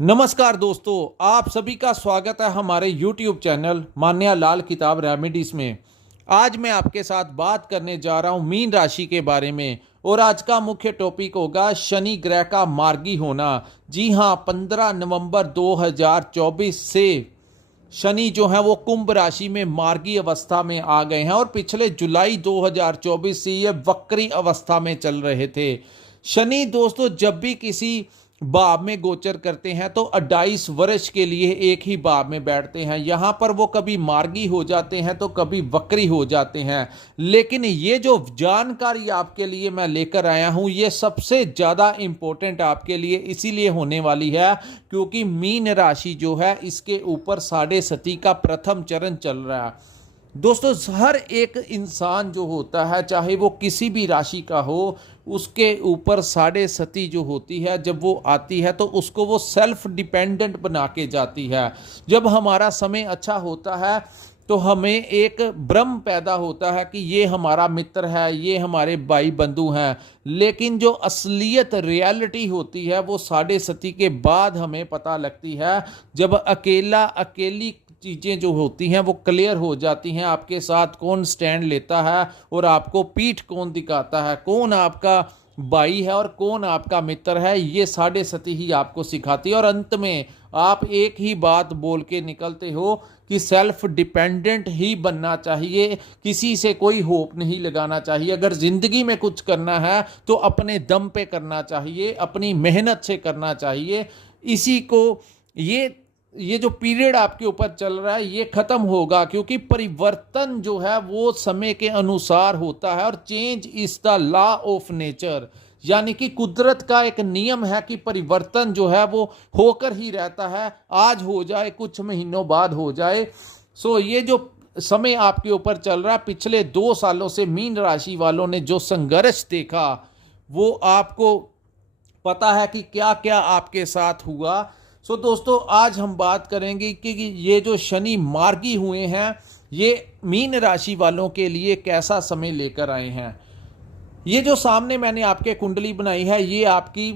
नमस्कार दोस्तों, आप सभी का स्वागत है हमारे YouTube चैनल मान्या लाल किताब रेमेडीज में। आज मैं आपके साथ बात करने जा रहा हूं मीन राशि के बारे में और आज का मुख्य टॉपिक होगा शनि ग्रह का मार्गी होना। जी हां, 15 नवंबर 2024 से शनि जो है वो कुंभ राशि में मार्गी अवस्था में आ गए हैं और पिछले जुलाई 2024 से ये वक्री अवस्था में चल रहे थे। शनि दोस्तों जब भी किसी भाव में गोचर करते हैं तो 28 वर्ष के लिए एक ही भाव में बैठते हैं। यहाँ पर वो कभी मार्गी हो जाते हैं तो कभी वक्री हो जाते हैं। लेकिन ये जो जानकारी आपके लिए मैं लेकर आया हूँ ये सबसे ज़्यादा इम्पोर्टेंट आपके लिए इसीलिए होने वाली है क्योंकि मीन राशि जो है इसके ऊपर साढ़े सती का प्रथम चरण चल रहा है। दोस्तों हर एक इंसान जो होता है चाहे वो किसी भी राशि का हो उसके ऊपर साढ़े सती जो होती है जब वो आती है तो उसको वो सेल्फ डिपेंडेंट बना के जाती है। जब हमारा समय अच्छा होता है तो हमें एक भ्रम पैदा होता है कि ये हमारा मित्र है, ये हमारे भाई बंधु हैं। लेकिन जो असलियत रियलिटी होती है वो साढ़े सती के बाद हमें पता लगती है, जब अकेली चीज़ें जो होती हैं वो क्लियर हो जाती हैं। आपके साथ कौन स्टैंड लेता है और आपको पीठ कौन दिखाता है, कौन आपका भाई है और कौन आपका मित्र है, ये साढ़े सती ही आपको सिखाती है। और अंत में आप एक ही बात बोल के निकलते हो कि सेल्फ डिपेंडेंट ही बनना चाहिए, किसी से कोई होप नहीं लगाना चाहिए। अगर ज़िंदगी में कुछ करना है तो अपने दम पे करना चाहिए, अपनी मेहनत से करना चाहिए। इसी को ये जो पीरियड आपके ऊपर चल रहा है ये खत्म होगा क्योंकि परिवर्तन जो है वो समय के अनुसार होता है और change is the law of nature, यानी कि कुदरत का एक नियम है कि परिवर्तन जो है वो होकर ही रहता है। आज हो जाए, कुछ महीनों बाद हो जाए। सो ये जो समय आपके ऊपर चल रहा है, पिछले 2 सालों से मीन राशि वालों ने जो संघर्ष देखा वो आपको पता है कि क्या क्या आपके साथ हुआ। सो दोस्तों आज हम बात करेंगे कि ये जो शनि मार्गी हुए हैं ये मीन राशि वालों के लिए कैसा समय लेकर आए हैं। ये जो सामने मैंने आपके कुंडली बनाई है ये आपकी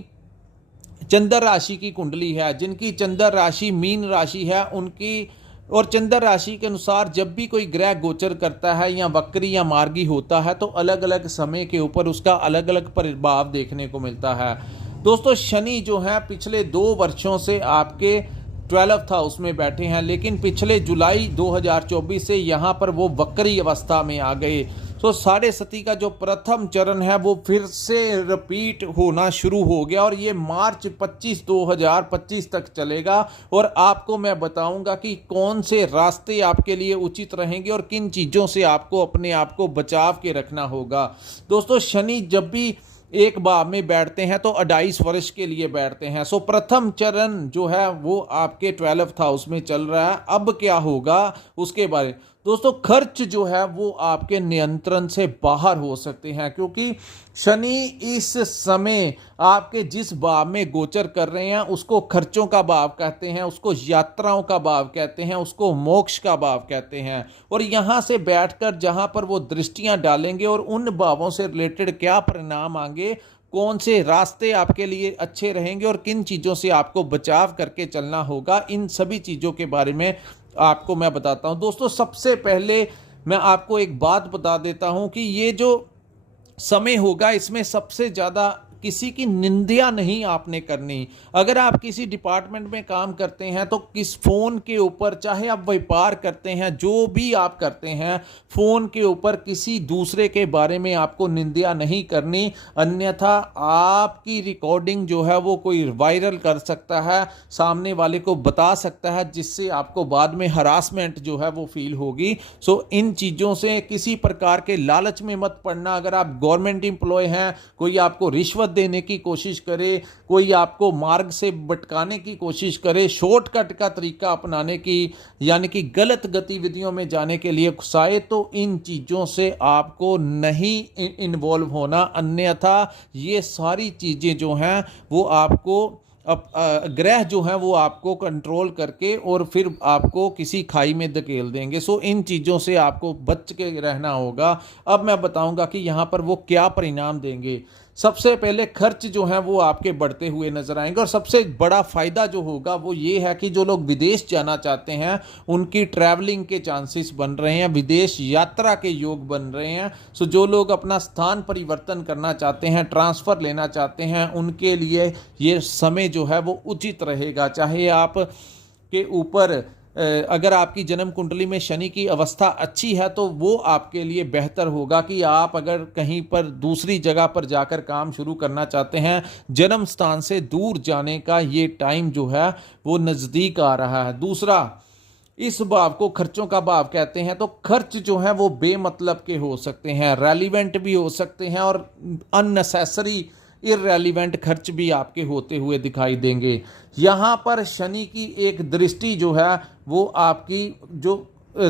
चंद्र राशि की कुंडली है। जिनकी चंद्र राशि मीन राशि है उनकी और चंद्र राशि के अनुसार जब भी कोई ग्रह गोचर करता है या वक्री या मार्गी होता है तो अलग अलग समय के ऊपर उसका अलग अलग प्रभाव देखने को मिलता है। दोस्तों शनि जो है पिछले 2 वर्षों से आपके 12th हाउस में बैठे हैं, लेकिन पिछले जुलाई 2024 से यहाँ पर वो वक्री अवस्था में आ गए। तो साढ़े सती का जो प्रथम चरण है वो फिर से रिपीट होना शुरू हो गया और ये मार्च 25 2025 तक चलेगा। और आपको मैं बताऊंगा कि कौन से रास्ते आपके लिए उचित रहेंगे और किन चीज़ों से आपको अपने आप को बचाव के रखना होगा। दोस्तों शनि जब भी एक भाव में बैठते हैं तो 28 वर्ष के लिए बैठते हैं। सो प्रथम चरण जो है वो आपके 12th हाउस में चल रहा है। अब क्या होगा उसके बारे दोस्तों, खर्च जो है वो आपके नियंत्रण से बाहर हो सकते हैं क्योंकि शनि इस समय आपके जिस भाव में गोचर कर रहे हैं उसको खर्चों का भाव कहते हैं, उसको यात्राओं का भाव कहते हैं, उसको मोक्ष का भाव कहते हैं। और यहाँ से बैठकर जहाँ पर वो दृष्टियाँ डालेंगे और उन भावों से रिलेटेड क्या परिणाम आएंगे, कौन से रास्ते आपके लिए अच्छे रहेंगे और किन चीज़ों से आपको बचाव करके चलना होगा, इन सभी चीज़ों के बारे में आपको मैं बताता हूं। दोस्तों सबसे पहले मैं आपको एक बात बता देता हूं कि ये जो समय होगा इसमें सबसे ज़्यादा किसी की निंदा नहीं आपने करनी। अगर आप किसी डिपार्टमेंट में काम करते हैं तो किस फ़ोन के ऊपर, चाहे आप व्यापार करते हैं, जो भी आप करते हैं, फ़ोन के ऊपर किसी दूसरे के बारे में आपको निंदा नहीं करनी। अन्यथा आपकी रिकॉर्डिंग जो है वो कोई वायरल कर सकता है, सामने वाले को बता सकता है, जिससे आपको बाद में हरासमेंट जो है वो फील होगी। सो इन चीज़ों से किसी प्रकार के लालच में मत पड़ना। अगर आप गवर्नमेंट एम्प्लॉय हैं, कोई आपको रिश्वत देने की कोशिश करे, कोई आपको मार्ग से भटकाने की कोशिश करे, शॉर्टकट का तरीका अपनाने की यानी कि गलत गतिविधियों में जाने के लिए उकसाए, तो इन चीज़ों से आपको नहीं इन्वॉल्व होना। अन्यथा ये सारी चीज़ें जो हैं वो आपको ग्रह जो है वो आपको कंट्रोल करके और फिर आपको किसी खाई में धकेल देंगे। सो इन चीज़ों से आपको बच के रहना होगा। अब मैं बताऊंगा कि यहाँ पर वो क्या परिणाम देंगे। सबसे पहले खर्च जो हैं वो आपके बढ़ते हुए नजर आएंगे। और सबसे बड़ा फायदा जो होगा वो ये है कि जो लोग विदेश जाना चाहते हैं उनकी ट्रैवलिंग के चांसेस बन रहे हैं, विदेश यात्रा के योग बन रहे हैं। सो जो लोग अपना स्थान परिवर्तन करना चाहते हैं, ट्रांसफर लेना चाहते हैं, उनके लिए ये समय जो है वो उचित रहेगा। चाहे आप के ऊपर अगर आपकी जन्म कुंडली में शनि की अवस्था अच्छी है तो वो आपके लिए बेहतर होगा कि आप अगर कहीं पर दूसरी जगह पर जाकर काम शुरू करना चाहते हैं, जन्म स्थान से दूर जाने का ये टाइम जो है वो नज़दीक आ रहा है। दूसरा, इस भाव को खर्चों का भाव कहते हैं। तो खर्च जो है वो बेमतलब के हो सकते हैं, रेलिवेंट भी हो सकते हैं और अननेसेसरी इररेलीवेंट खर्च भी आपके होते हुए दिखाई देंगे। यहाँ पर शनि की एक दृष्टि जो है वो आपकी जो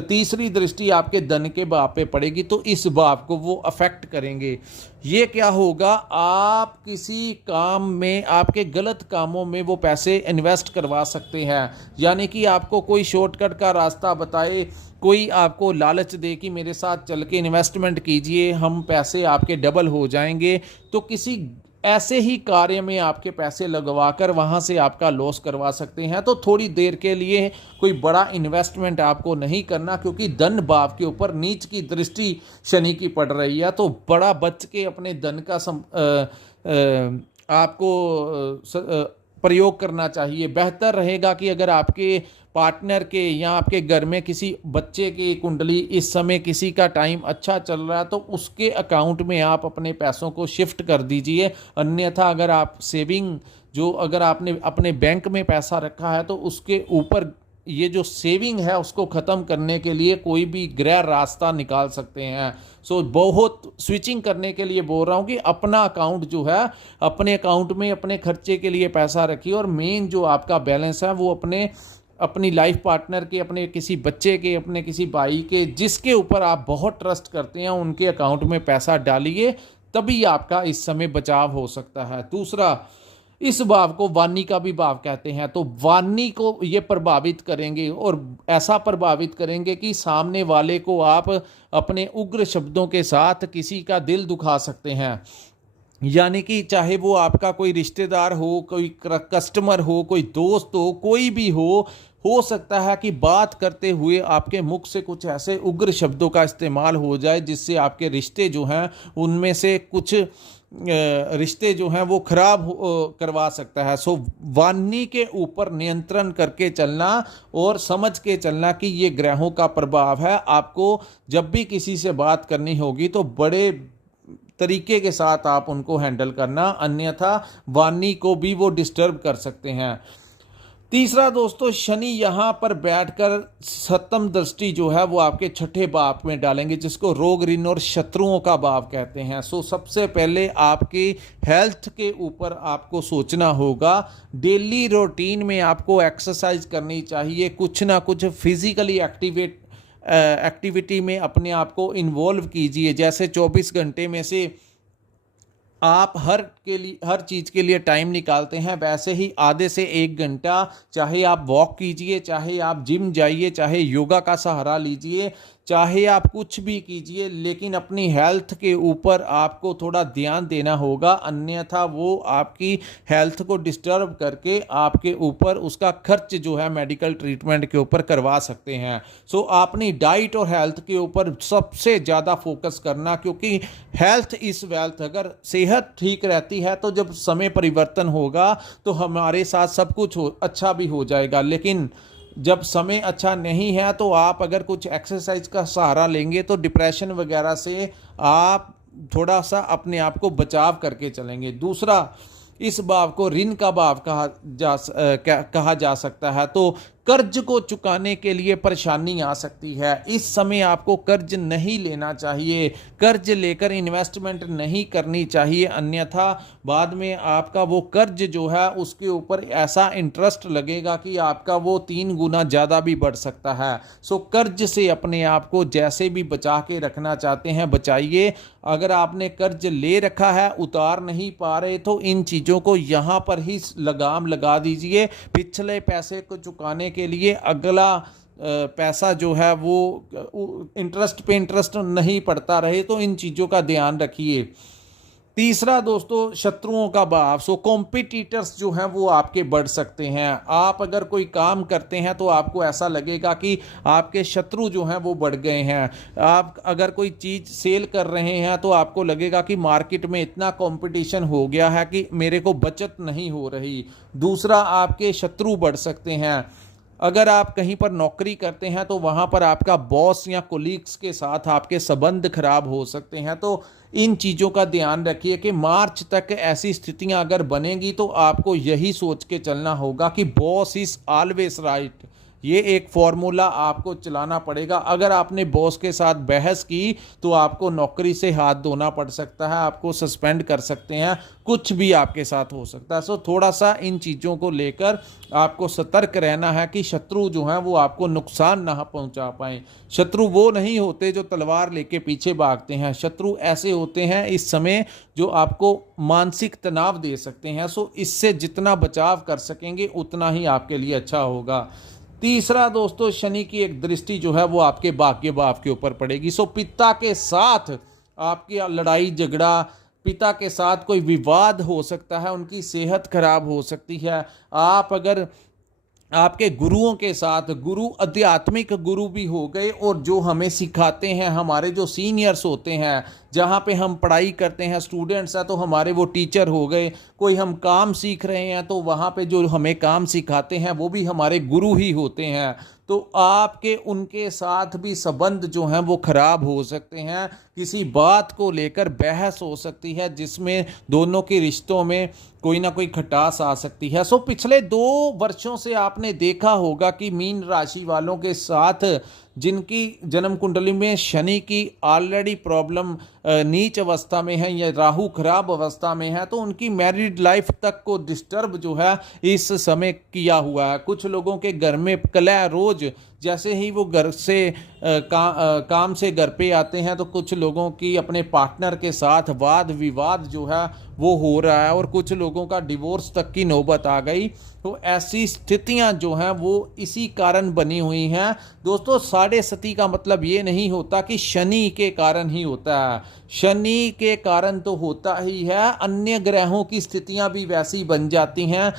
तीसरी दृष्टि आपके धन के भाव पे पड़ेगी, तो इस भाव को वो अफेक्ट करेंगे। ये क्या होगा, आप किसी काम में, आपके गलत कामों में वो पैसे इन्वेस्ट करवा सकते हैं। यानी कि आपको कोई शॉर्टकट का रास्ता बताए, कोई आपको लालच दे कि मेरे साथ चल के इन्वेस्टमेंट कीजिए, हम पैसे आपके डबल हो जाएंगे, तो किसी ऐसे ही कार्य में आपके पैसे लगवाकर वहां से आपका लॉस करवा सकते हैं। तो थोड़ी देर के लिए कोई बड़ा इन्वेस्टमेंट आपको नहीं करना, क्योंकि धन भाव के ऊपर नीच की दृष्टि शनि की पड़ रही है। तो बड़ा बच के अपने धन का आपको प्रयोग करना चाहिए। बेहतर रहेगा कि अगर आपके पार्टनर के या आपके घर में किसी बच्चे की कुंडली इस समय किसी का टाइम अच्छा चल रहा है तो उसके अकाउंट में आप अपने पैसों को शिफ्ट कर दीजिए। अन्यथा अगर आप सेविंग जो अगर आपने अपने बैंक में पैसा रखा है तो उसके ऊपर ये जो सेविंग है उसको ख़त्म करने के लिए कोई भी गृह रास्ता निकाल सकते हैं। सो बहुत स्विचिंग करने के लिए बोल रहा हूँ कि अपना अकाउंट जो है, अपने अकाउंट में अपने खर्चे के लिए पैसा रखिए और मेन जो आपका बैलेंस है वो अपनी लाइफ पार्टनर के, अपने किसी बच्चे के, अपने किसी भाई के, जिसके ऊपर आप बहुत ट्रस्ट करते हैं, उनके अकाउंट में पैसा डालिए, तभी आपका इस समय बचाव हो सकता है। दूसरा, इस भाव को वाणी का भी भाव कहते हैं। तो वाणी को ये प्रभावित करेंगे और ऐसा प्रभावित करेंगे कि सामने वाले को आप अपने उग्र शब्दों के साथ किसी का दिल दुखा सकते हैं। यानी कि चाहे वो आपका कोई रिश्तेदार हो, कोई कस्टमर हो, कोई दोस्त हो, कोई भी हो सकता है कि बात करते हुए आपके मुख से कुछ ऐसे उग्र शब्दों का इस्तेमाल हो जाए जिससे आपके रिश्ते जो हैं उनमें से कुछ रिश्ते जो हैं वो खराब करवा सकता है। सो वाणी के ऊपर नियंत्रण करके चलना और समझ के चलना कि ये ग्रहों का प्रभाव है। आपको जब भी किसी से बात करनी होगी तो बड़े तरीके के साथ आप उनको हैंडल करना, अन्यथा वाणी को भी वो डिस्टर्ब कर सकते हैं। तीसरा दोस्तों, शनि यहाँ पर बैठकर सप्तम दृष्टि जो है वो आपके छठे भाव में डालेंगे, जिसको रोग ऋण और शत्रुओं का भाव कहते हैं। सो सबसे पहले आपकी हेल्थ के ऊपर आपको सोचना होगा। डेली रूटीन में आपको एक्सरसाइज करनी चाहिए, कुछ ना कुछ फिजिकली एक्टिविटी में अपने आप को इन्वॉल्व कीजिए। जैसे 24 घंटे में से आप हर चीज़ के लिए टाइम निकालते हैं, वैसे ही आधे से 1 घंटा चाहे आप वॉक कीजिए, चाहे आप जिम जाइए, चाहे योगा का सहारा लीजिए, चाहे आप कुछ भी कीजिए, लेकिन अपनी हेल्थ के ऊपर आपको थोड़ा ध्यान देना होगा। अन्यथा वो आपकी हेल्थ को डिस्टर्ब करके आपके ऊपर उसका खर्च जो है मेडिकल ट्रीटमेंट के ऊपर करवा सकते हैं। सो अपनी डाइट और हेल्थ के ऊपर सबसे ज़्यादा फोकस करना, क्योंकि हेल्थ इज़ वेल्थ। अगर सेहत ठीक रहती है तो जब समय परिवर्तन होगा तो हमारे साथ सब कुछ अच्छा भी हो जाएगा। लेकिन जब समय अच्छा नहीं है तो आप अगर कुछ एक्सरसाइज का सहारा लेंगे तो डिप्रेशन वगैरह से आप थोड़ा सा अपने आप को बचाव करके चलेंगे। दूसरा, इस भाव को ऋण का भाव कहा जा सकता है। तो कर्ज को चुकाने के लिए परेशानी आ सकती है। इस समय आपको कर्ज नहीं लेना चाहिए, कर्ज लेकर इन्वेस्टमेंट नहीं करनी चाहिए, अन्यथा बाद में आपका वो कर्ज जो है उसके ऊपर ऐसा इंटरेस्ट लगेगा कि आपका वो 3 गुना ज़्यादा भी बढ़ सकता है। सो कर्ज से अपने आप को जैसे भी बचा के रखना चाहते हैं बचाइए। अगर आपने कर्ज ले रखा है, उतार नहीं पा रहे, तो इन चीज़ों को यहाँ पर ही लगाम लगा दीजिए। पिछले पैसे को चुकाने के लिए अगला पैसा जो है वो इंटरेस्ट पे इंटरेस्ट नहीं पड़ता रहे, तो इन चीज़ों का ध्यान रखिए। तीसरा दोस्तों, शत्रुओं का भाव। सो कॉम्पिटिटर्स जो हैं वो आपके बढ़ सकते हैं। आप अगर कोई काम करते हैं तो आपको ऐसा लगेगा कि आपके शत्रु जो हैं वो बढ़ गए हैं। आप अगर कोई चीज़ सेल कर रहे हैं तो आपको लगेगा कि मार्केट में इतना कंपटीशन हो गया है कि मेरे को बचत नहीं हो रही। दूसरा, आपके शत्रु बढ़ सकते हैं। अगर आप कहीं पर नौकरी करते हैं तो वहाँ पर आपका बॉस या कोलीग्स के साथ आपके संबंध खराब हो सकते हैं। तो इन चीज़ों का ध्यान रखिए कि मार्च तक ऐसी स्थितियां अगर बनेंगी तो आपको यही सोच के चलना होगा कि बॉस इज़ ऑलवेज राइट। ये एक फॉर्मूला आपको चलाना पड़ेगा। अगर आपने बॉस के साथ बहस की तो आपको नौकरी से हाथ धोना पड़ सकता है, आपको सस्पेंड कर सकते हैं, कुछ भी आपके साथ हो सकता है। सो थोड़ा सा इन चीज़ों को लेकर आपको सतर्क रहना है कि शत्रु जो हैं वो आपको नुकसान ना पहुंचा पाए। शत्रु वो नहीं होते जो तलवार लेके पीछे भागते हैं। शत्रु ऐसे होते हैं इस समय जो आपको मानसिक तनाव दे सकते हैं। सो इससे जितना बचाव कर सकेंगे उतना ही आपके लिए अच्छा होगा। तीसरा दोस्तों, शनि की एक दृष्टि जो है वो आपके भाग्य भाव के ऊपर पड़ेगी। सो पिता के साथ आपकी लड़ाई झगड़ा, पिता के साथ कोई विवाद हो सकता है, उनकी सेहत खराब हो सकती है। आप अगर आपके गुरुओं के साथ, गुरु आध्यात्मिक गुरु भी हो गए और जो हमें सिखाते हैं, हमारे जो सीनियर्स होते हैं, जहाँ पे हम पढ़ाई करते हैं, स्टूडेंट्स हैं तो हमारे वो टीचर हो गए। कोई हम काम सीख रहे हैं तो वहाँ पे जो हमें काम सिखाते हैं वो भी हमारे गुरु ही होते हैं। तो आपके उनके साथ भी संबंध जो हैं वो खराब हो सकते हैं। किसी बात को लेकर बहस हो सकती है जिसमें दोनों के रिश्तों में कोई ना कोई खटास आ सकती है। सो पिछले 2 वर्षों से आपने देखा होगा कि मीन राशि वालों के साथ जिनकी जन्म कुंडली में शनि की ऑलरेडी प्रॉब्लम नीच अवस्था में है या राहु खराब अवस्था में है, तो उनकी मैरिड लाइफ तक को डिस्टर्ब जो है इस समय किया हुआ है। कुछ लोगों के घर में कलह रोज, जैसे ही वो घर से काम से घर पे आते हैं तो कुछ लोगों की अपने पार्टनर के साथ वाद विवाद जो है वो हो रहा है और कुछ लोगों का डिवोर्स तक की नौबत आ गई। तो ऐसी स्थितियां जो हैं वो इसी कारण बनी हुई हैं। दोस्तों, साढ़े सती का मतलब ये नहीं होता कि शनि के कारण ही होता है। शनि के कारण तो होता ही है, अन्य ग्रहों की स्थितियां भी वैसी बन जाती हैं।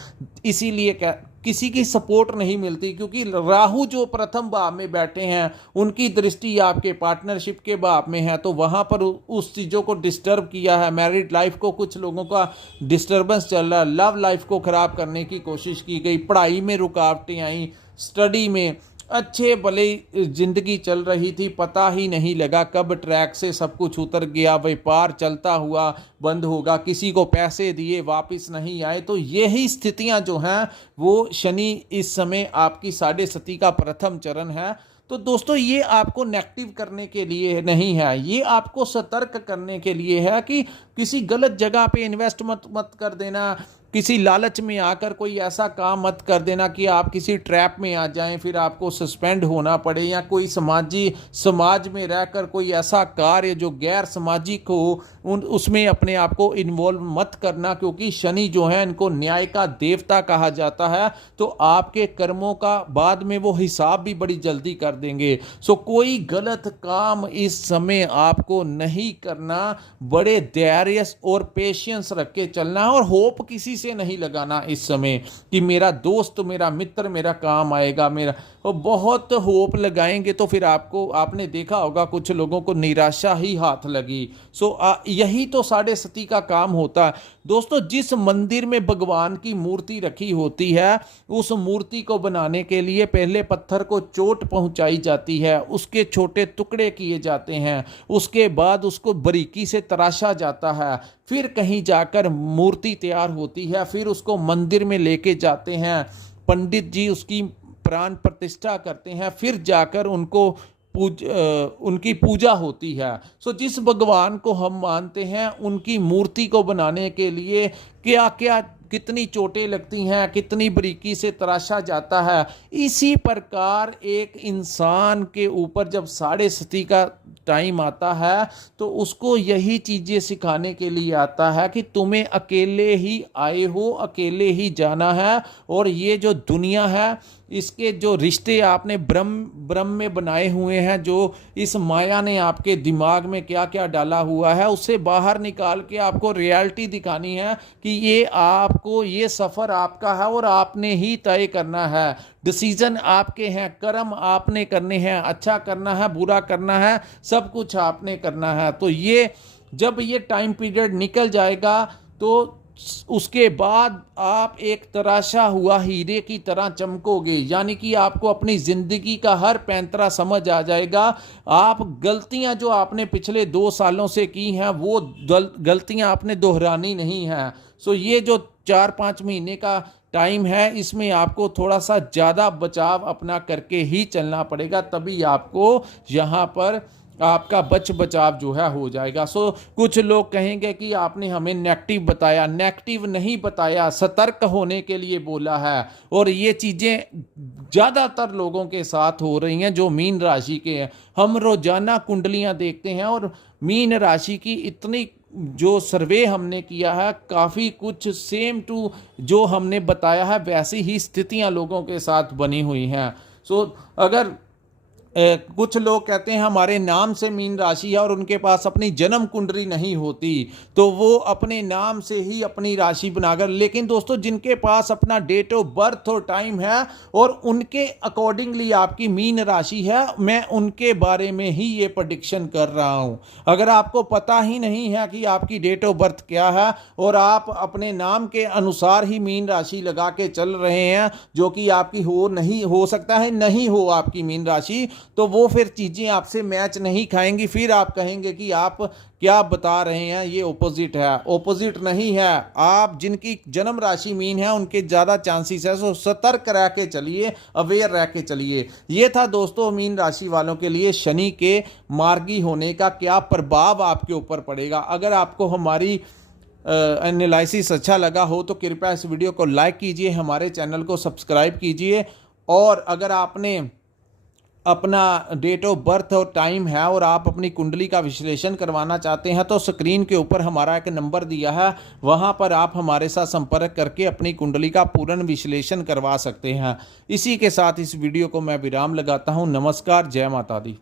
इसीलिए किसी की सपोर्ट नहीं मिलती, क्योंकि राहु जो प्रथम भाव में बैठे हैं उनकी दृष्टि आपके पार्टनरशिप के भाव में है, तो वहां पर उस चीज़ों को डिस्टर्ब किया है। मैरिड लाइफ को कुछ लोगों का डिस्टर्बेंस चल रहा है, लव लाइफ को खराब करने की कोशिश की गई, पढ़ाई में रुकावटें आई, स्टडी में अच्छे भले जिंदगी चल रही थी, पता ही नहीं लगा कब ट्रैक से सब कुछ उतर गया, व्यापार चलता हुआ बंद होगा, किसी को पैसे दिए वापस नहीं आए। तो यही स्थितियां जो हैं वो शनि इस समय आपकी साढ़े सती का प्रथम चरण है। तो दोस्तों, ये आपको नेगेटिव करने के लिए नहीं है, ये आपको सतर्क करने के लिए है कि किसी गलत जगह पे इन्वेस्ट मत कर देना, किसी लालच में आकर कोई ऐसा काम मत कर देना कि आप किसी ट्रैप में आ जाएं, फिर आपको सस्पेंड होना पड़े, या कोई समाज में रहकर कोई ऐसा कार्य जो गैर सामाजिक हो उसमें अपने आप को इन्वॉल्व मत करना, क्योंकि शनि जो है इनको न्याय का देवता कहा जाता है। तो आपके कर्मों का बाद में वो हिसाब भी बड़ी जल्दी कर देंगे। सो कोई गलत काम इस समय आपको नहीं करना, बड़े धैर्य और पेशेंस रख के चलना, और होप किसी से नहीं लगाना इस समय कि मेरा दोस्त, मेरा मित्र मेरा काम आएगा। मेरा बहुत होप लगाएंगे तो फिर आपने देखा होगा कुछ लोगों को निराशा ही हाथ लगी। यही तो साढ़े सती का काम होता है। दोस्तों, जिस मंदिर में भगवान की मूर्ति रखी होती है उस मूर्ति को बनाने के लिए पहले पत्थर को चोट पहुंचाई जाती है, उसके छोटे टुकड़े किए जाते हैं, उसके बाद उसको बारीकी से तराशा जाता है, फिर कहीं जाकर मूर्ति तैयार होती है, फिर उसको मंदिर में लेके जाते हैं, पंडित जी उसकी प्राण प्रतिष्ठा करते हैं, फिर जाकर उनकी पूजा होती है। जिस भगवान को हम मानते हैं उनकी मूर्ति को बनाने के लिए क्या क्या कितनी चोटें लगती हैं, कितनी बारीकी से तराशा जाता है। इसी प्रकार एक इंसान के ऊपर जब साढ़े सती का टाइम आता है तो उसको यही चीज़ें सिखाने के लिए आता है कि तुम्हें अकेले ही आए हो, अकेले ही जाना है, और ये जो दुनिया है इसके जो रिश्ते आपने ब्रह्म में बनाए हुए हैं, जो इस माया ने आपके दिमाग में क्या क्या डाला हुआ है, उससे बाहर निकाल के आपको रियलिटी दिखानी है कि ये आपको, ये सफ़र आपका है और आपने ही तय करना है। डिसीजन आपके हैं, कर्म आपने करने हैं, अच्छा करना है, बुरा करना है, सब कुछ आपने करना है। तो ये जब ये टाइम पीरियड निकल जाएगा तो उसके बाद आप एक तराशा हुआ हीरे की तरह चमकोगे, यानी कि आपको अपनी ज़िंदगी का हर पैंतरा समझ आ जाएगा। आप गलतियां जो आपने पिछले 2 सालों से की हैं वो गलतियां आपने दोहरानी नहीं हैं। सो ये जो 4-5 महीने का टाइम है, इसमें आपको थोड़ा सा ज़्यादा बचाव अपना करके ही चलना पड़ेगा, तभी आपको यहाँ पर आपका बचाव जो है हो जाएगा। सो कुछ लोग कहेंगे कि आपने हमें नेगेटिव बताया, नेगेटिव नहीं बताया, सतर्क होने के लिए बोला है। और ये चीज़ें ज़्यादातर लोगों के साथ हो रही हैं जो मीन राशि के हैं। हम रोजाना कुंडलियां देखते हैं और मीन राशि की इतनी जो सर्वे हमने किया है, काफ़ी कुछ सेम टू जो हमने बताया है वैसी ही स्थितियां लोगों के साथ बनी हुई हैं। सो अगर कुछ लोग कहते हैं हमारे नाम से मीन राशि है और उनके पास अपनी जन्म कुंडली नहीं होती, तो वो अपने नाम से ही अपनी राशि बनाकर, लेकिन दोस्तों जिनके पास अपना डेट ऑफ बर्थ और टाइम है और उनके अकॉर्डिंगली आपकी मीन राशि है, मैं उनके बारे में ही ये प्रेडिक्शन कर रहा हूँ। अगर आपको पता ही नहीं है कि आपकी डेट ऑफ बर्थ क्या है और आप अपने नाम के अनुसार ही मीन राशि लगा के चल रहे हैं, जो कि आपकी हो सकता है नहीं हो आपकी मीन राशि, तो वो फिर चीज़ें आपसे मैच नहीं खाएंगी। फिर आप कहेंगे कि आप क्या बता रहे हैं, ये ओपोजिट है। ओपोजिट नहीं है, आप जिनकी जन्म राशि मीन है उनके ज़्यादा चांसेस है। सो सतर्क रह के चलिए, अवेयर रह के चलिए। ये था दोस्तों मीन राशि वालों के लिए शनि के मार्गी होने का क्या प्रभाव आपके ऊपर पड़ेगा। अगर आपको हमारी एनालिसिस अच्छा लगा हो तो कृपया इस वीडियो को लाइक कीजिए, हमारे चैनल को सब्सक्राइब कीजिए। और अगर आपने अपना डेट ऑफ बर्थ और टाइम है और आप अपनी कुंडली का विश्लेषण करवाना चाहते हैं तो स्क्रीन के ऊपर हमारा एक नंबर दिया है, वहां पर आप हमारे साथ संपर्क करके अपनी कुंडली का पूर्ण विश्लेषण करवा सकते हैं। इसी के साथ इस वीडियो को मैं विराम लगाता हूं। नमस्कार, जय माता दी।